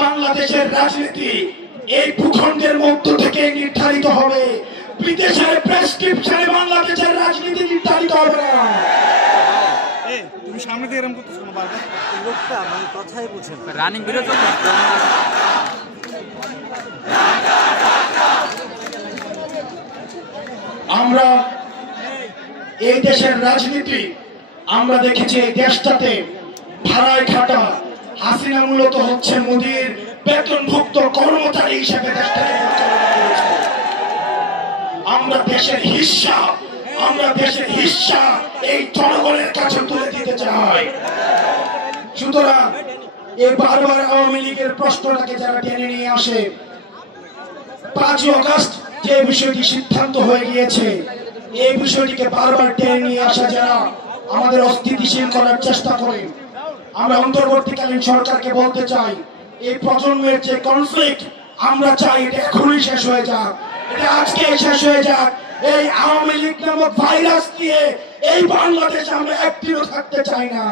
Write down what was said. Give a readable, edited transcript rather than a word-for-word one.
বাংলাদেশের রাজনীতি এই ভূখণ্ডের মধ্য থেকে নির্ধারিত হবে, বিদেশের প্রেসক্রিপশনে বাংলাদেশের রাজনীতি নির্ধারিত হবে না। তুমি সামনে দিয়ে এরকম করতেছো না বারবার, লোকটা মানে কথাই বুঝে না। রানিং ভিডিও চলছে। আমরা এই দেশের রাজনীতি আমরা দেখেছি, এই দেশটাতে ভাড়ায় খাটা হাসিনা মূলত হচ্ছে মোদির বেতনভুক্ত কর্মচারী হিসেবে দেশটাকে পরিচালনা করেছে। আমরা দেশের হিস্সা এই জনগণের কাছে তুলে দিতে চাই। সুতরাং এই বারবার আওয়ামী লীগের প্রশ্নটাকে যারা টেনে নিয়ে আসে, 5ই আগস্ট যে বিষয়টি সিদ্ধান্ত হয়ে গিয়েছে, এই বিষয়টিকে বারবার টেনে নিয়ে আসা যারা আমাদের অস্থিতিশীল করার চেষ্টা করে, আমরা অন্তর্বর্তীকালীন সরকারকে বলতে চাই, এই প্রজন্মের যে কনফ্লিক্ট আমরা চাই এটা এখনই শেষ হয়ে যাক, এটা আজকে শেষ হয়ে যাক। এই আওয়ামী লীগ নামক ভাইরাস দিয়ে এই বাংলাদেশে আমরা একদিনও থাকতে চাই না।